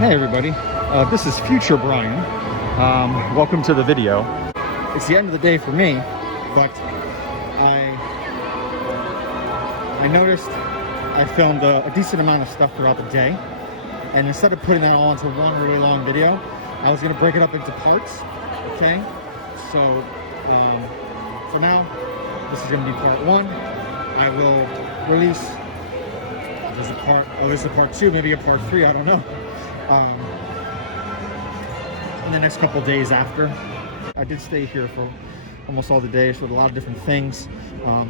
Hey everybody, this is future Brian. Welcome to the video. It's the end of the day for me, but I noticed I filmed a decent amount of stuff throughout the day, and instead of putting that all into one really long video, I was going to break it up into parts. Okay, so for now, this is going to be part one. I will release. There's a part two, maybe a part three. I don't know. In the next couple days after. I did stay here for almost all the day, showed a lot of different things,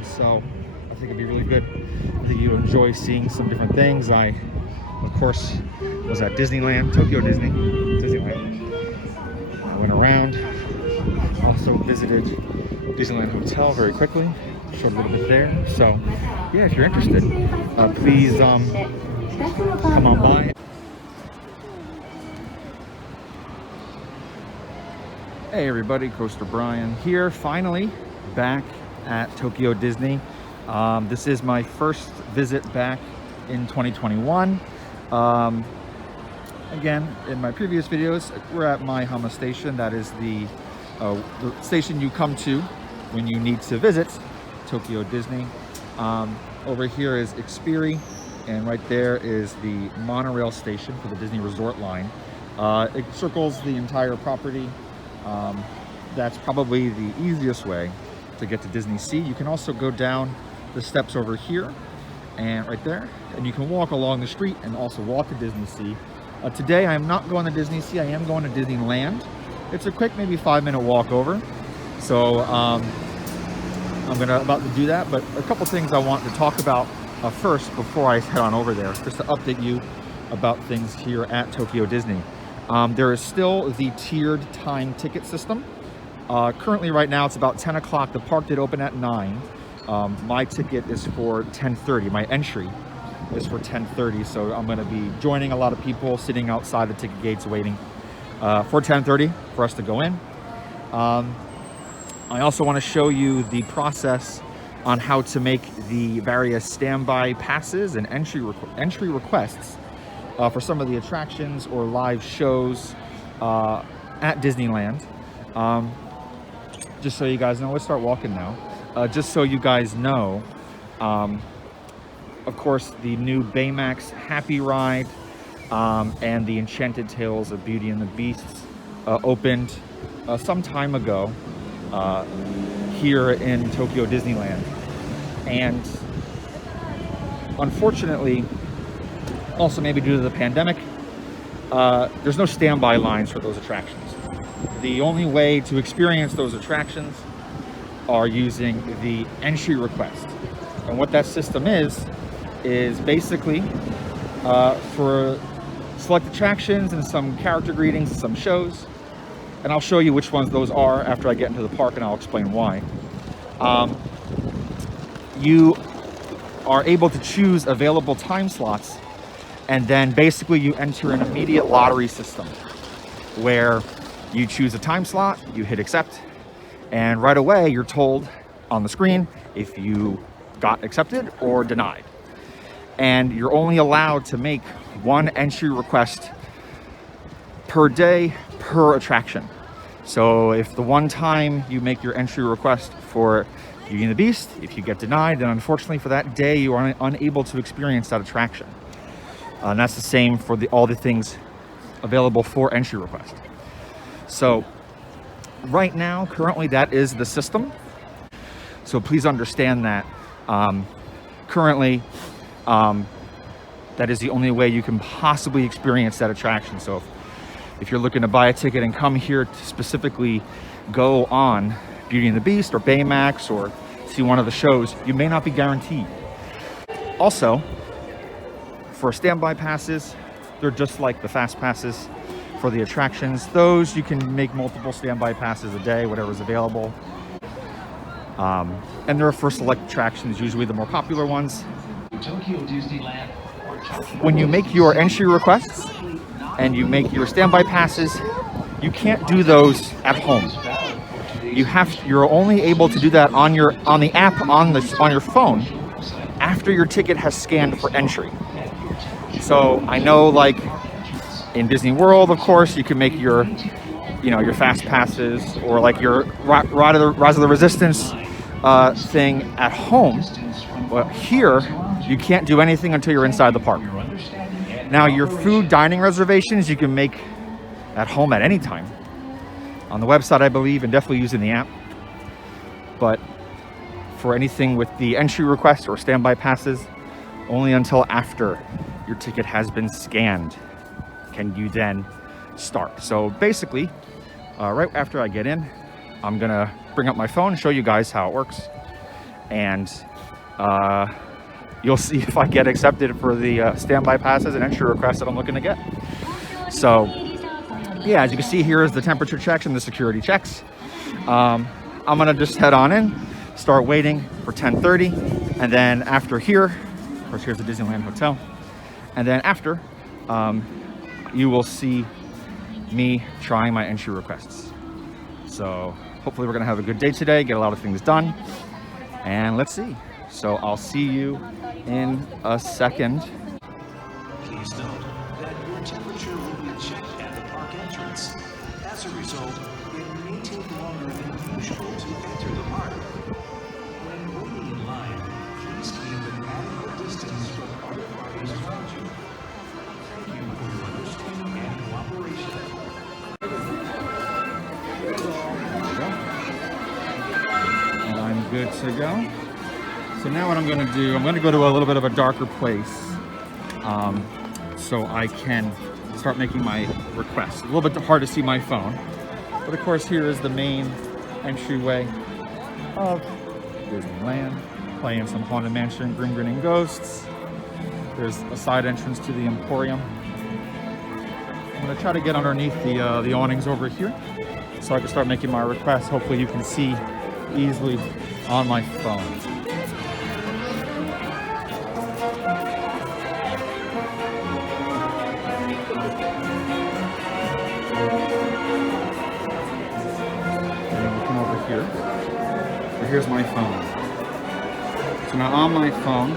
so I think it'd be really good. I think you enjoy seeing some different things. I, of course, was at Disneyland, Tokyo Disneyland. I went around, also visited Disneyland Hotel very quickly, showed a little bit there. So, yeah, if you're interested, please come on by. Hey everybody, Coaster Brian here, finally back at Tokyo Disney. This is my first visit back in 2021. Again, in my previous videos, we're at Maihama Station. That is the station you come to when you need to visit Tokyo Disney. Over here is Experi, and right there is the monorail station for the Disney Resort line. It circles the entire property. That's probably the easiest way to get to Disney Sea. You can also go down the steps over here and right there, and you can walk along the street and also walk to Disney Sea. Today I am not going to Disney Sea, I am going to Disneyland. It's a quick, maybe 5-minute walk over. So I'm about to do that, but a couple things I want to talk about first before I head on over there, just to update you about things here at Tokyo Disney. There is still the tiered time ticket system. Currently right now it's about 10 o'clock. The park did open at 9. My ticket is for 10:30. My entry is for 10:30. So I'm going to be joining a lot of people sitting outside the ticket gates waiting for 10:30 for us to go in. I also want to show you the process on how to make the various standby passes and entry requests for some of the attractions or live shows at Disneyland. Just so you guys know, let's start walking now. Just so you guys know, of course, the new Baymax Happy Ride and the Enchanted Tales of Beauty and the Beasts opened some time ago here in Tokyo Disneyland. And unfortunately, also maybe due to the pandemic, there's no standby lines for those attractions. The only way to experience those attractions are using the entry request. And what that system is basically for select attractions and some character greetings and some shows. And I'll show you which ones those are after I get into the park, and I'll explain why. You are able to choose available time slots, and then basically you enter an immediate lottery system where you choose a time slot, you hit accept, and right away you're told on the screen if you got accepted or denied. And you're only allowed to make one entry request per day per attraction. So if the one time you make your entry request for Beauty and the Beast, if you get denied, then unfortunately for that day you are unable to experience that attraction. And that's the same for all the things available for entry request. So right now, currently, that is the system. So please understand that currently that is the only way you can possibly experience that attraction. So if you're looking to buy a ticket and come here to specifically go on Beauty and the Beast or Baymax or see one of the shows, you may not be guaranteed. Also, for standby passes, they're just like the fast passes for the attractions. Those you can make multiple standby passes a day, whatever's available. And they're for select attractions, usually the more popular ones. When you make your entry requests and you make your standby passes, you can't do those at home. You're only able to do that on the app on your phone after your ticket has scanned for entry. So I know, like, In Disney World, of course, you can make your, your fast passes or like your Rise of the Resistance thing at home. But here, you can't do anything until you're inside the park. Now, your food dining reservations you can make at home at any time. On the website, I believe, and definitely using the app. But for anything with the entry request or standby passes, only until after your ticket has been scanned can you then start. So basically, right after I get in, I'm gonna bring up my phone, show you guys how it works, and you'll see if I get accepted for the standby passes and entry requests that I'm looking to get. So yeah, as you can see, here is the temperature checks and the security checks. I'm gonna just head on in, start waiting for 10:30, and then after here, of course, here's the Disneyland Hotel, and then after, you will see me trying my entry requests. So hopefully we're gonna have a good day today, get a lot of things done, and let's see. So I'll see you in a second. Please note that your temperature will be checked at the park entrance. As a result, it may take longer than usual to enter the park. When waiting in line, please keep an adequate distance from other parties around you. Thank you for your understanding and cooperation. And I'm good to go. So now what I'm going to do, I'm going to go to a little bit of a darker place so I can start making my requests. A little bit hard to see my phone, but of course here is the main entryway of Disneyland, playing some Haunted Mansion, Grim Grinning Ghosts. There's a side entrance to the Emporium. I'm going to try to get underneath the awnings over here so I can start making my requests. Hopefully you can see easily on my phone. Here. So here's my phone. So now on my phone,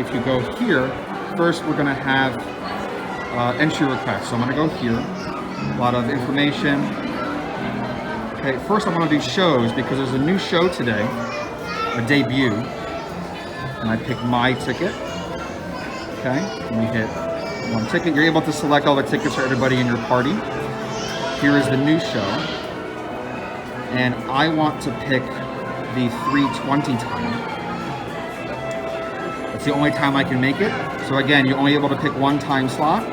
if you go here, first we're going to have entry requests. So I'm going to go here, a lot of information. Okay, first I'm going to do shows because there's a new show today, a debut, and I pick my ticket. Okay, and we hit one ticket. You're able to select all the tickets for everybody in your party. Here is the new show. And I want to pick the 3:20 time. That's the only time I can make it. So again, you're only able to pick one time slot.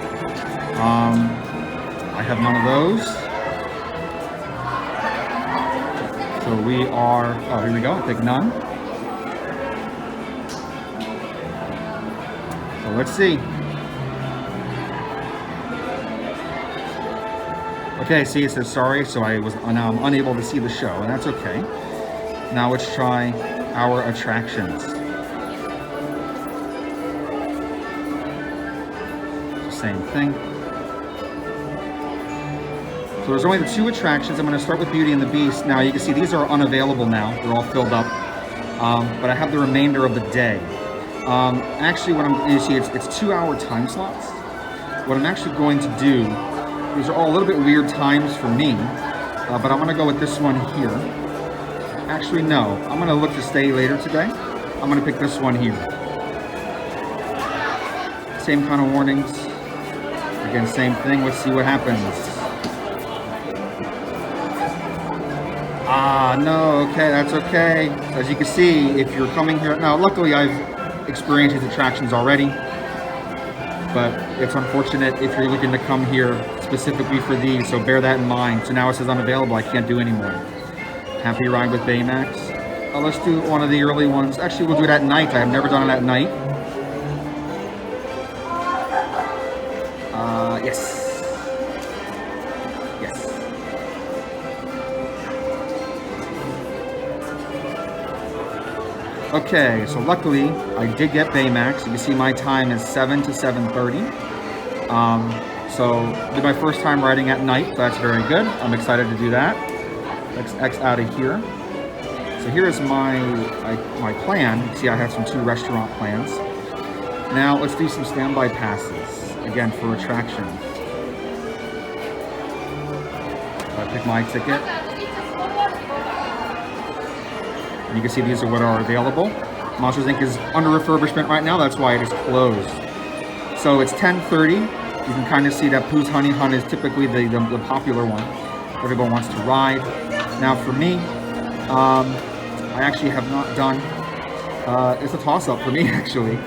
I have none of those. So we are, oh, here we go, I pick none. So let's see. Okay, see, it says sorry, so now I'm unable to see the show, and that's okay. Now let's try our attractions. Same thing. So there's only the two attractions. I'm going to start with Beauty and the Beast. Now you can see these are unavailable now. They're all filled up. But I have the remainder of the day. Actually, you see it's 2-hour time slots. What I'm actually going to do, these are all a little bit weird times for me, but I'm going to go with this one here. Actually, no. I'm going to look to stay later today. I'm going to pick this one here. Same kind of warnings. Again, same thing. Let's see what happens. Ah, no. Okay, that's okay. As you can see, if you're coming here... Now, luckily, I've experienced these attractions already. But it's unfortunate if you're looking to come here specifically for these, so bear that in mind. So now it says unavailable, I can't do anymore. Happy Ride with Baymax. Let's do one of the early ones. Actually, we'll do it at night. I have never done it at night. Yes. Yes. Okay, so luckily I did get Baymax. You can see my time is 7 to 7:30. So did my first time riding at night, so that's very good. I'm excited to do that. Let's X out of here. So here is my plan. You see I have some 2 restaurant plans. Now let's do some standby passes, again for attractions. I pick my ticket. And you can see these are what are available. Monsters Inc. is under refurbishment right now, that's why it is closed. So it's 10:30. You can kind of see that Pooh's Honey Hunt is typically the popular one. Everyone wants to ride. Now for me, I actually have not done, it's a toss-up for me actually.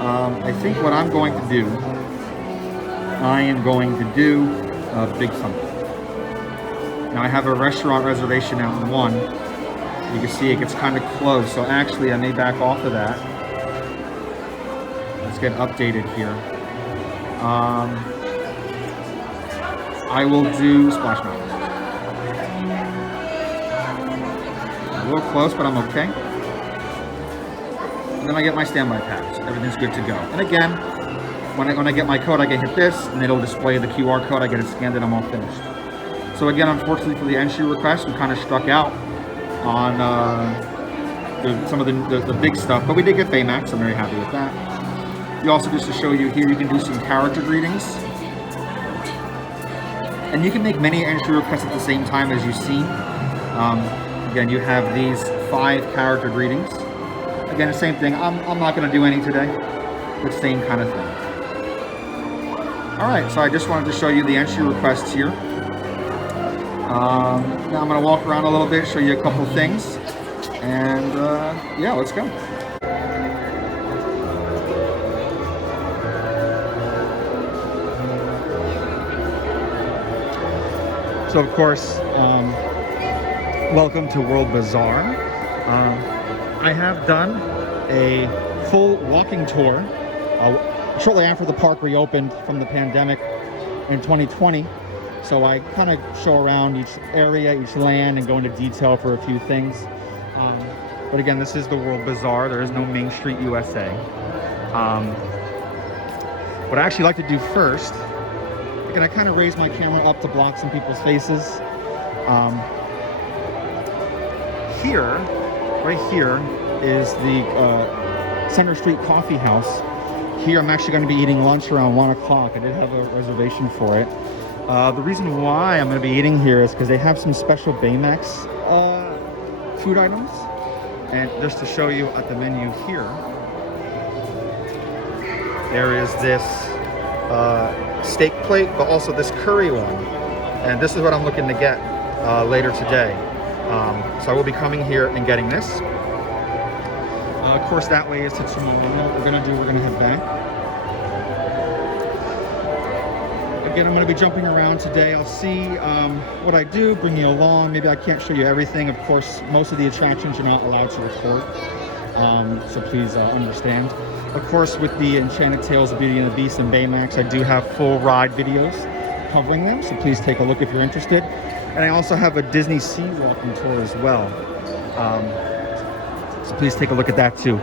I think what I'm going to do, I am going to do Big Thunder. Now I have a restaurant reservation out in 1. You can see it gets kind of close, so actually I may back off of that. Let's get updated here. I will do Splash Mountain. A little close, but I'm okay. And then I get my standby pass. Everything's good to go. And again, when I get my code, I can hit this, and it'll display the QR code. I get it scanned, and I'm all finished. So again, unfortunately for the entry request, we kind of struck out on some of the big stuff, but we did get Baymax. I'm very happy with that. You also, just to show you here, you can do some character greetings, and you can make many entry requests at the same time as you've seen. Again, you have these 5 character greetings. Again, the same thing. I'm not going to do any today, but same kind of thing. All right, so I just wanted to show you the entry requests here. Now I'm going to walk around a little bit, show you a couple things, and yeah, let's go. So of course, welcome to World Bazaar. I have done a full walking tour shortly after the park reopened from the pandemic in 2020. So I kind of show around each area, each land, and go into detail for a few things. But again, this is the World Bazaar. There is no Main Street USA. What I actually like to do first, again, I kind of raise my camera up to block some people's faces. Right here is the Center Street Coffee House. Here I'm actually going to be eating lunch around 1 o'clock. I did have a reservation for it. The reason why I'm going to be eating here is because they have some special Baymax food items. And just to show you at the menu here, there is this steak plate, but also this curry one. And this is what I'm looking to get later today. So I will be coming here and getting this. Of course, that way is to tomorrow. What we're going to do, we're going to head back. Again, I'm going to be jumping around today. I'll see what I do, bring you along. Maybe I can't show you everything. Of course, most of the attractions you're not allowed to record. So please understand. Of course, with the Enchanted Tales of Beauty and the Beast and Baymax, I do have full ride videos covering them. So please take a look if you're interested. And I also have a Disney Sea walking tour as well. So please take a look at that too.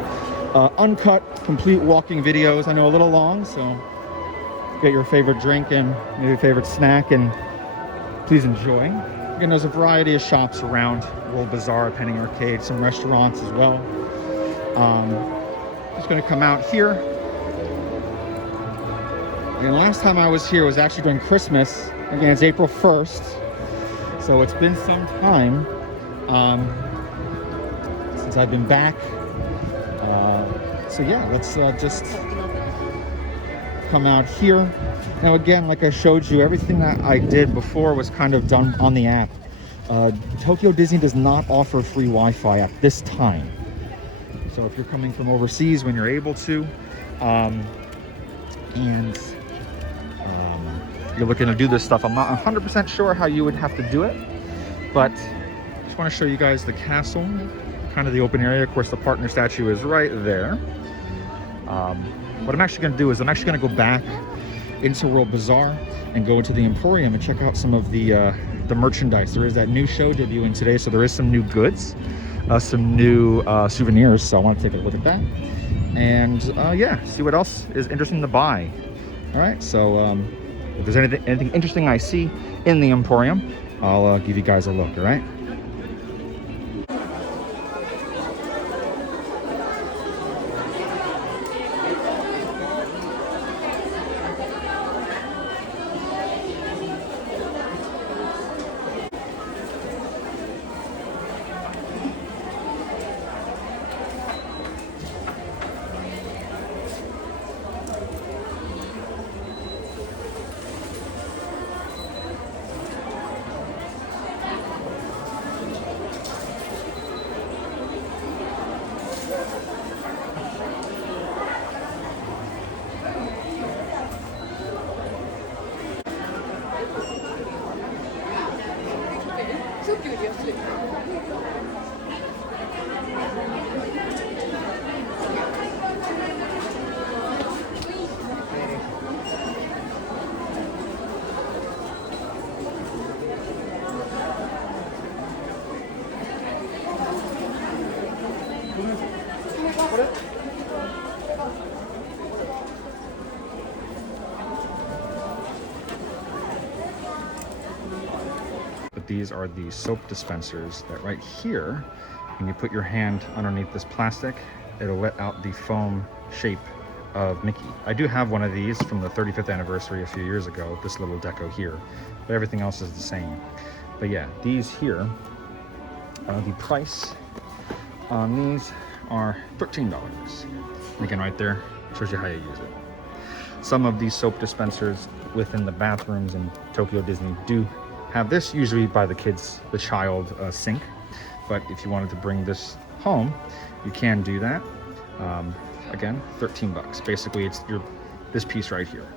Uncut, complete walking videos. I know a little long, so get your favorite drink and maybe your favorite snack and please enjoy. Again, there's a variety of shops around World Bazaar, Penny Arcade, some restaurants as well. Just going to come out here. And last time I was here was actually during Christmas. Again, it's April 1st. So it's been some time since I've been back. So yeah, let's just come out here. Now again, like I showed you, everything that I did before was kind of done on the app. Tokyo Disney does not offer free Wi-Fi at this time. So if you're coming from overseas when you're able to, and you're looking to do this stuff, I'm not 100% sure how you would have to do it, but I just want to show you guys the castle, kind of the open area. Of course, the partner statue is right there. What I'm actually going to do is I'm actually going to go back into World Bazaar and go into the Emporium and check out some of the merchandise. There is that new show debuting today, so there is some new goods, some new souvenirs, so I want to take a look at that. And yeah, see what else is interesting to buy. All right, so if there's anything interesting I see in the Emporium, I'll give you guys a look, all right? But these are the soap dispensers that right here, when you put your hand underneath this plastic, it'll let out the foam shape of Mickey. I do have one of these from the 35th anniversary a few years ago, this little deco here, but everything else is the same. But yeah, these here, the price on these are $13. And again, right there, shows you how you use it. Some of these soap dispensers within the bathrooms in Tokyo Disney do have this, usually by the child sink. But if you wanted to bring this home, you can do that. Again, 13 bucks. Basically, it's this piece right here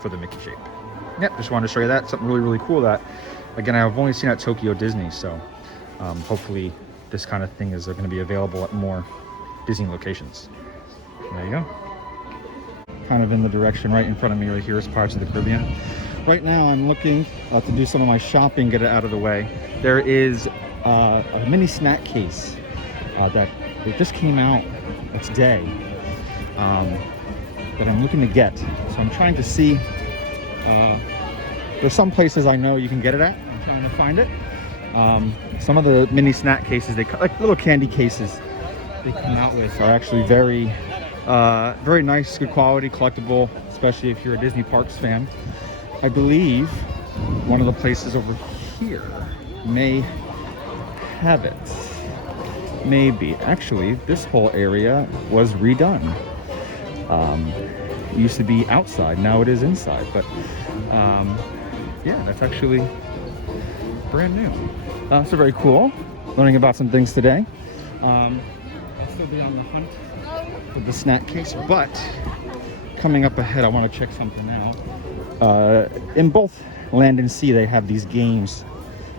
for the Mickey shape. Yep, just wanted to show you that. Something really, really cool that, again, I've only seen at Tokyo Disney, so hopefully this kind of thing is going to be available at more Disney locations. There you go. Kind of in the direction right in front of me right here is Pirates of the Caribbean. Right now I'm looking to do some of my shopping, get it out of the way. There is a mini snack case that it just came out today that I'm looking to get. So I'm trying to see, there's some places I know you can get it at. I'm trying to find it. Some of the mini snack cases, like little candy cases they come out with, are actually very nice, good quality, collectible, especially if you're a Disney Parks fan. I believe one of the places over here may have it. Maybe. Actually, this whole area was redone. It used to be outside, now it is inside, but yeah, that's actually brand new. So very cool. Learning about some things today. I'll still be on the hunt for the snack case, but coming up ahead, I want to check something out. In both Land and Sea, they have these games,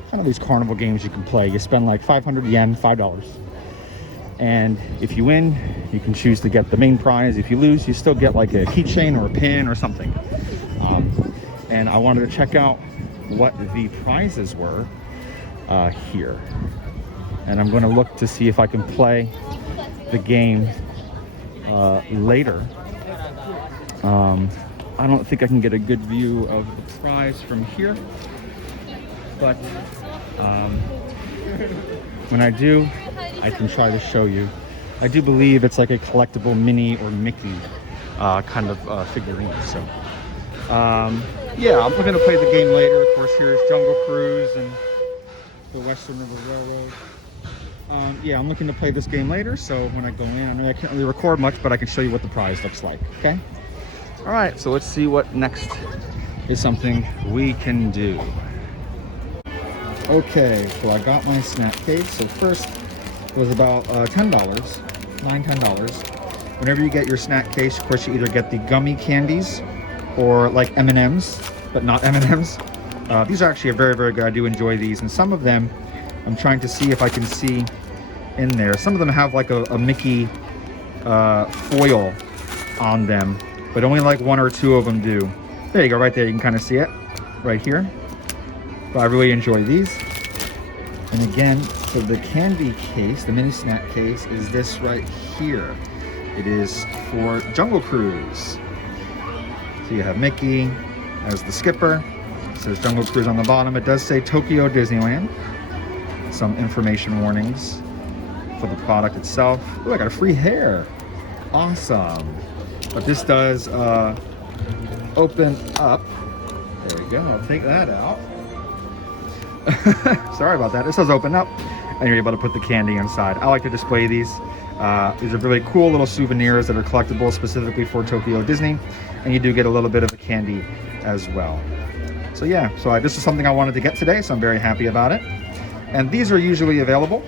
kind of these carnival games you can play. You spend like 500 yen, $5. And if you win, you can choose to get the main prize. If you lose, you still get like a keychain or a pin or something. And I wanted to check out what the prizes were here. And I'm going to look to see if I can play the game later. I don't think I can get a good view of the prize from here, but when I do, I can try to show you. I do believe it's like a collectible Minnie or Mickey kind of figurine. So yeah, I'm looking to play the game later. Of course, here's Jungle Cruise and the Western River Railroad. Yeah, I'm looking to play this game later, so when I go in, I mean, I can't really record much, but I can show you what the prize looks like, okay? All right, so let's see what next is something we can do. Okay, so I got my snack case. So first, it was about $10, $10. Whenever you get your snack case, of course, you either get the gummy candies or like M&Ms, but not M&Ms. These are actually very, very good. I do enjoy these, and some of them, I'm trying to see if I can see in there. Some of them have like a Mickey foil on them, but only like one or two of them do. There you go, right there. You can kind of see it right here. But I really enjoy these. And again, so the candy case, the mini snack case, is this right here. It is for Jungle Cruise. So you have Mickey as the skipper. It says Jungle Cruise on the bottom. It does say Tokyo Disneyland. Some information warnings for the product itself. Oh, I got a free hair. Awesome. But this does open up. There we go. I'll take that out. Sorry about that. This does open up, and you're able to put the candy inside. I like to display these. These are really cool little souvenirs that are collectible specifically for Tokyo Disney, and you do get a little bit of a candy as well. So yeah, so this is something I wanted to get today, so I'm very happy about it. And these are usually available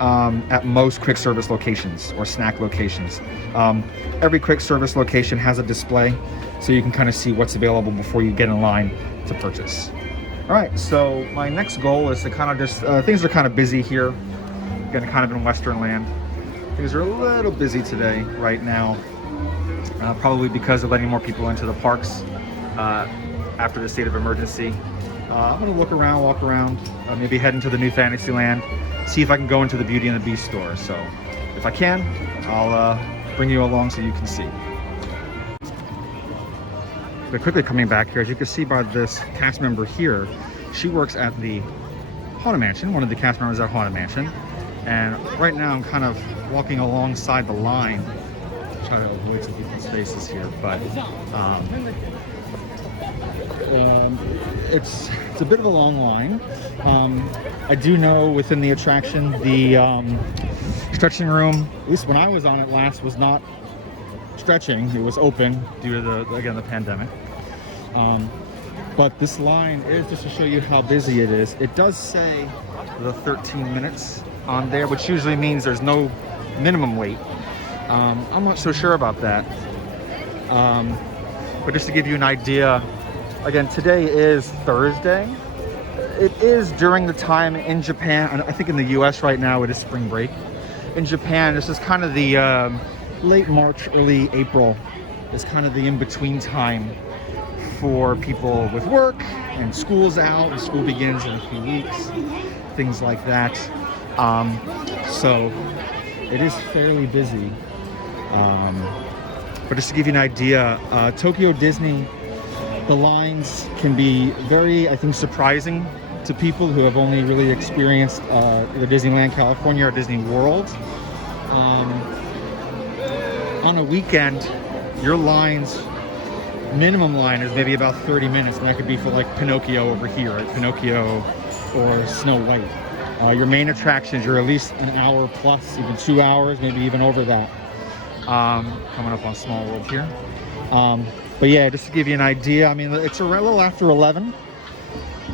at most quick service locations or snack locations. Every quick service location has a display, so you can kind of see what's available before you get in line to purchase. All right, so my next goal is to kind of just, things are kind of busy here. Again, kind of in Western Land. Things are a little busy today, right now. Probably because of letting more people into the parks after the state of emergency. I'm gonna look around, walk around, maybe head into the new Fantasyland, see if I can go into the Beauty and the Beast store. So if I can, I'll bring you along so you can see. But quickly coming back here, as you can see by this cast member here, she works at the Haunted Mansion, one of the cast members at Haunted Mansion. And right now I'm kind of walking alongside the line, trying to avoid some people's faces here, but it's a bit of a long line. I do know within the attraction, the stretching room, at least when I was on it last, was not stretching. It was open due to the pandemic. But this line is just to show you how busy it is. It does say the 13 minutes on there, which usually means there's no minimum wait. I'm not so sure about that. But just to give you an idea, again, today is Thursday. It is during the time in Japan, and I think in the US right now it is spring break. In Japan, this is kind of the late March, early April is kind of the in-between time for people with work and school's out, and school begins in a few weeks, things like that. So it is fairly busy. But just to give you an idea, Tokyo Disney, the lines can be very, I think, surprising to people who have only really experienced either Disneyland California or Disney World. On a weekend, your lines, minimum line is maybe about 30 minutes, and that could be for like Pinocchio over here, right? Pinocchio or Snow White. Your main attractions, you're at least an hour plus, even 2 hours, maybe even over that. Coming up on Small World here. But yeah, just to give you an idea, I mean, it's a little after 11,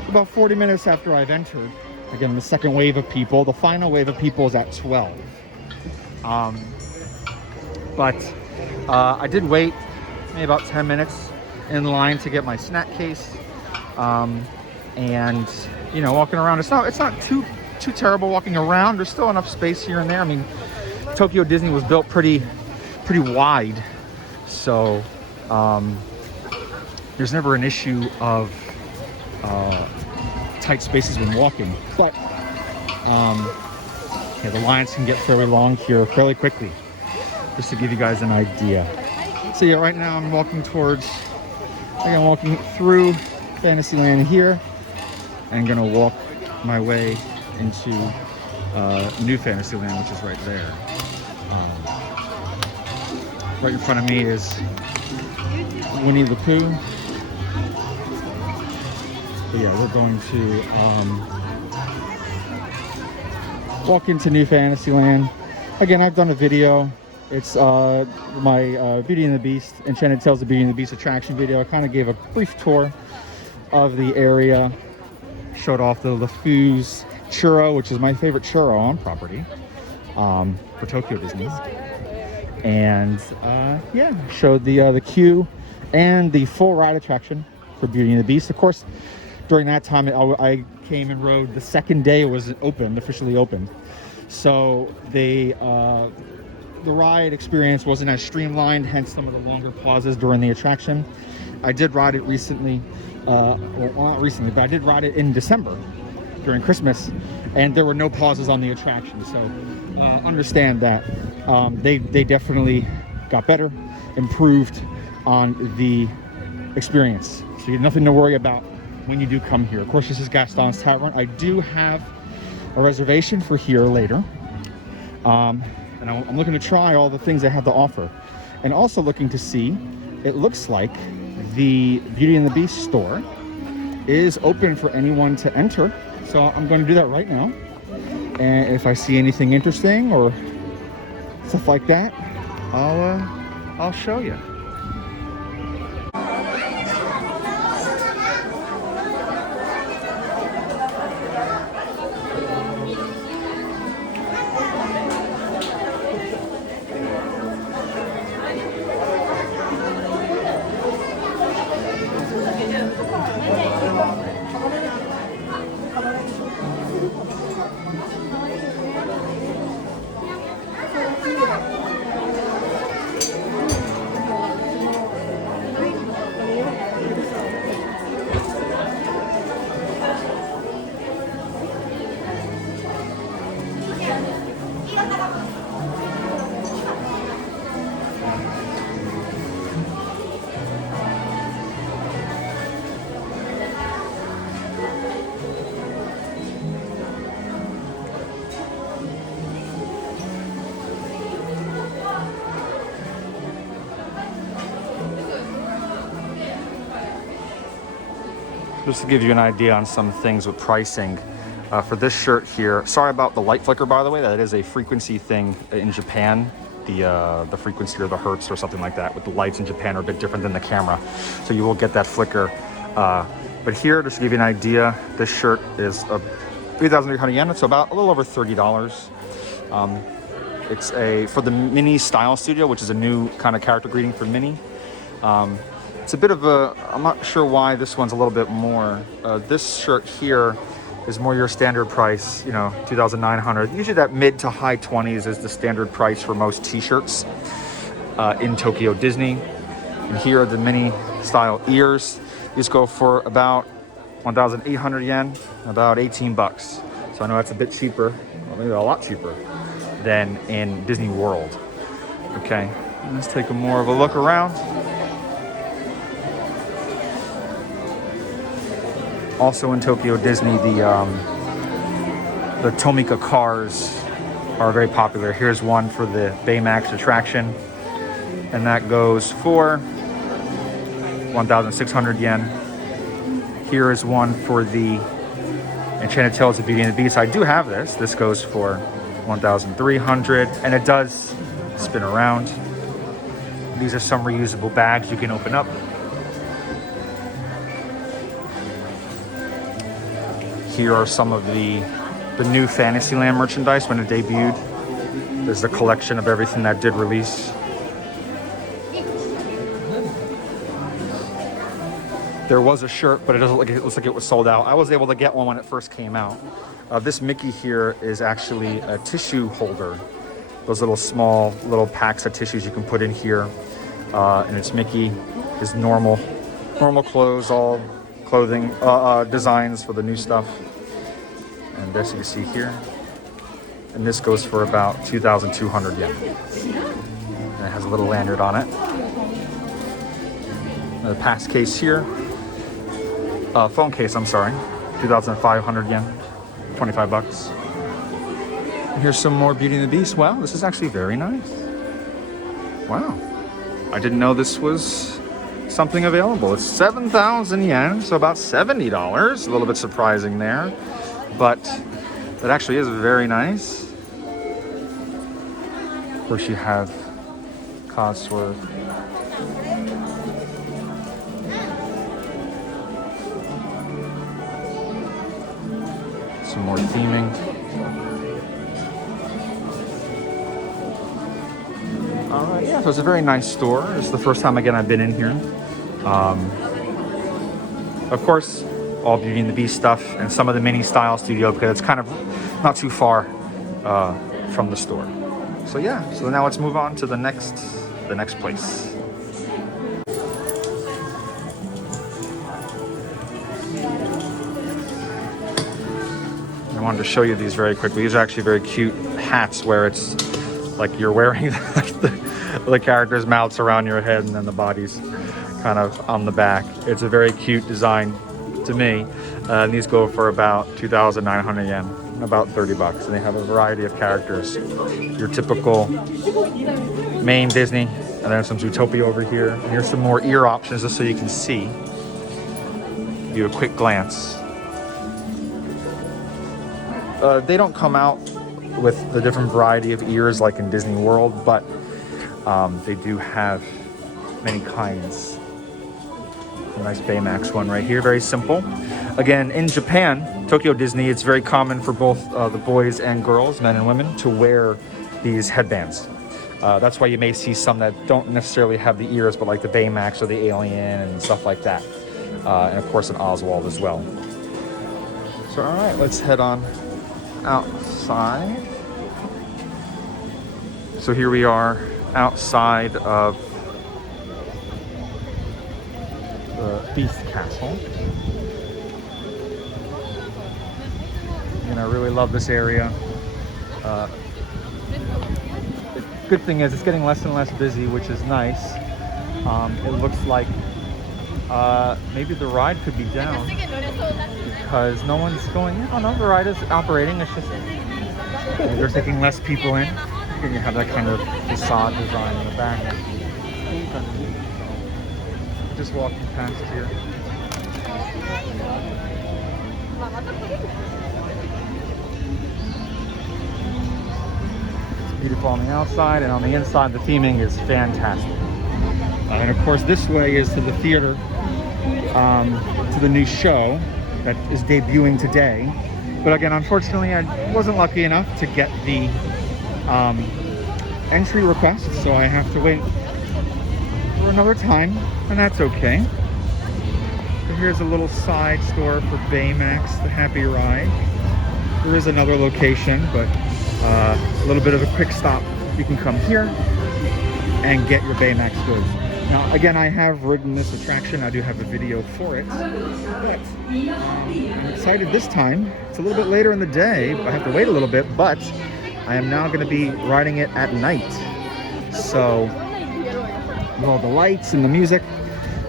about 40 minutes after I've entered. Again, the second wave of people, the final wave of people is at 12. But I did wait maybe about 10 minutes in line to get my snack case. And you know, walking around, it's not too terrible walking around. There's still enough space here and there. I mean, Tokyo Disney was built pretty wide, so there's never an issue of tight spaces when walking. But yeah, the lines can get fairly long here fairly quickly, just to give you guys an idea. So yeah, right now I'm walking through Fantasyland here, and gonna walk my way into New Fantasyland, which is right there. Right in front of me is Winnie the Pooh. But yeah, we're going to walk into New Fantasyland. Again, I've done a video. It's my Beauty and the Beast, Enchanted Tales of Beauty and the Beast attraction video. I kind of gave a brief tour of the area, showed off the LeFou's churro, which is my favorite churro on property for Tokyo Disney. And yeah, showed the queue and the full ride attraction for Beauty and the Beast. Of course, during that time, I came and rode the second day it was opened, officially opened. So the ride experience wasn't as streamlined, hence some of the longer pauses during the attraction. I did ride it recently, well, not recently, but I did ride it in December during Christmas, and there were no pauses on the attraction. So understand that they definitely got better, improved on the experience. So you have nothing to worry about when you do come here. Of course, this is Gaston's Tavern. I do have a reservation for here later. And I'm looking to try all the things they have to offer. And also looking to see, it looks like the Beauty and the Beast store is open for anyone to enter. So I'm going to do that right now. And if I see anything interesting or stuff like that, I'll show you. just to give you an idea on some things with pricing. For this shirt here, sorry about the light flicker, by the way. That is a frequency thing in Japan. The frequency or the hertz or something like that with the lights in Japan are a bit different than the camera, so you will get that flicker. But here, just to give you an idea, this shirt is 3,300 yen. It's about a little over $30. It's for the Mini Style Studio, which is a new kind of character greeting for Mini. It's a bit of a, I'm not sure why this one's a little bit more. This shirt here is more your standard price, you know, 2,900. Usually that mid to high 20s is the standard price for most t-shirts in Tokyo Disney. And here are the Mini Style ears. These go for about 1,800 yen, about 18 bucks. So I know that's a bit cheaper, or maybe a lot cheaper than in Disney World. Okay, let's take a more of a look around. Also in Tokyo Disney, the Tomika cars are very popular. Here's one for the Baymax attraction, and that goes for 1,600 yen. Here is one for the Enchanted Tales of Beauty and the Beast. I do have this. This goes for 1,300, and it does spin around. These are some reusable bags you can open up. Here are some of the new Fantasyland merchandise when it debuted. There's a collection of everything that did release. There was a shirt, but it looks like it was sold out. I was able to get one when it first came out. This Mickey here is actually a tissue holder. Those little small little packs of tissues you can put in here. And it's Mickey, his normal clothes, all clothing designs for the new stuff. And this you can see here. And this goes for about 2,200 yen. And it has a little lanyard on it. The pass case here. Phone case, I'm sorry. 2,500 yen. 25 bucks. And here's some more Beauty and the Beast. Wow, this is actually very nice. Wow. I didn't know this was something available. It's 7,000 yen, so about $70. A little bit surprising there, but it actually is very nice. Of course, you have Codsworth. Some more theming. All right, yeah, so it's a very nice store. It's the first time, again, I've been in here. Of course, all Beauty and the Beast stuff and some of the Mini Style Studio because it's kind of not too far from the store. So yeah, so now let's move on to the next place. I wanted to show you these very quickly. These are actually very cute hats where it's like you're wearing the characters' mouths around your head and then the body's kind of on the back. It's a very cute design to me. And these go for about 2,900 yen, about 30 bucks. And they have a variety of characters. Your typical main Disney, and then some Zootopia over here. And here's some more ear options just so you can see. Give you a quick glance. They don't come out with the different variety of ears like in Disney World, but they do have many kinds. A nice Baymax one right here, very simple. Again, in Japan, Tokyo Disney, it's very common for both the boys and girls, men and women, to wear these headbands. That's why you may see some that don't necessarily have the ears, but like the Baymax or the Alien and stuff like that. And of course an Oswald as well. So all right, let's head on outside. So here we are outside of the Beast Castle. And I really love this area. The good thing is it's getting less and less busy, which is nice. It looks like maybe the ride could be down because no one's going. Oh no, the ride is operating. It's just they're taking less people in. And you have that kind of facade design in the back. Just walking past here. It's beautiful on the outside, and on the inside the theming is fantastic. And of course this way is to the theater, to the new show that is debuting today. But again, unfortunately, I wasn't lucky enough to get the entry request, so I have to wait for another time, and that's okay. So here's a little side store for Baymax, the Happy Ride. There is another location, but a little bit of a quick stop. You can come here and get your Baymax goods. Now, again, I have ridden this attraction. I do have a video for it, but I'm excited this time. It's a little bit later in the day. I have to wait a little bit, but I am now going to be riding it at night. So, with all the lights and the music,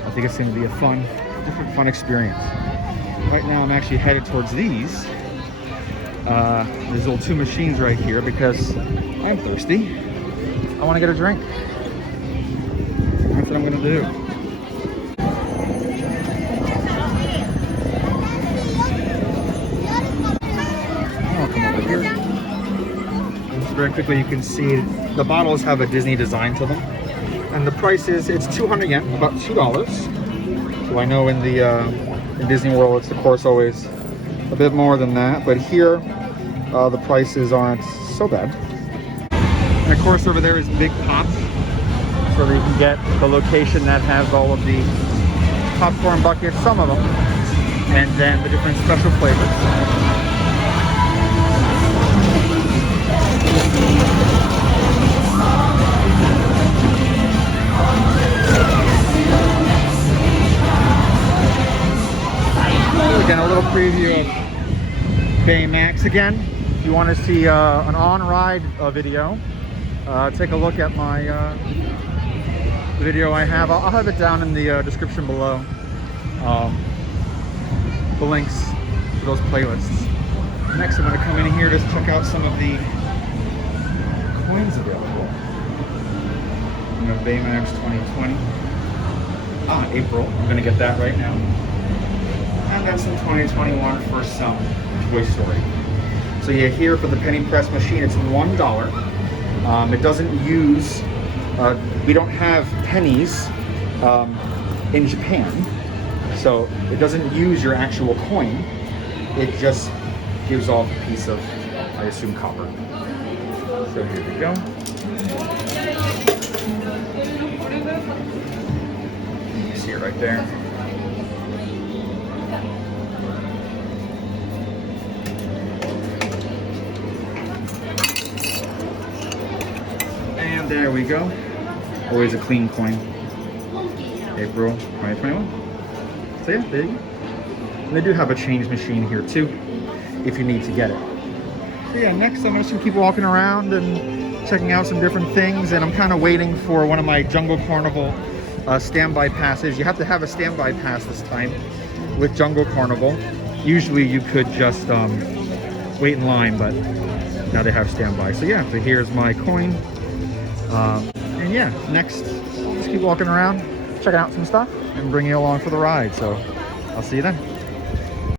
I think it's going to be a different fun experience. Right now, I'm actually headed towards these. There's little two machines right here because I'm thirsty. I want to get a drink. That's what I'm going to do. I'll come over here. Just very quickly, you can see the bottles have a Disney design to them. And the price is, it's 200 yen, about $2. So I know in Disney World, it's of course always a bit more than that. But here, the prices aren't so bad. And of course, over there is Big Pop, so that you can get the location that has all of the popcorn buckets, some of them, and then the different special flavors. Again, a little preview of Baymax again. If you want to see an on-ride video, take a look at my video I have. I'll have it down in the description below. The links to those playlists. Next, I'm going to come in here to check out some of the coins available. You know, Baymax 2020. April. I'm going to get that right now. And then some 2021 for some Toy Story. So yeah, here for the penny press machine, it's $1. It doesn't use, we don't have pennies in Japan, so it doesn't use your actual coin. It just gives off a piece of, I assume, copper. So here we go. You see it right there. And there we go. Always a clean coin. April 2021. So yeah, there you go. And they do have a change machine here too, if you need to get it. So yeah, next I'm just gonna keep walking around and checking out some different things, and I'm kind of waiting for one of my Jungle Carnival standby passes. You have to have a standby pass this time with Jungle Carnival. Usually you could just wait in line, but now they have standby. So yeah, so here's my coin. And yeah, next, just keep walking around, checking out some stuff, and bring you along for the ride. So I'll see you then.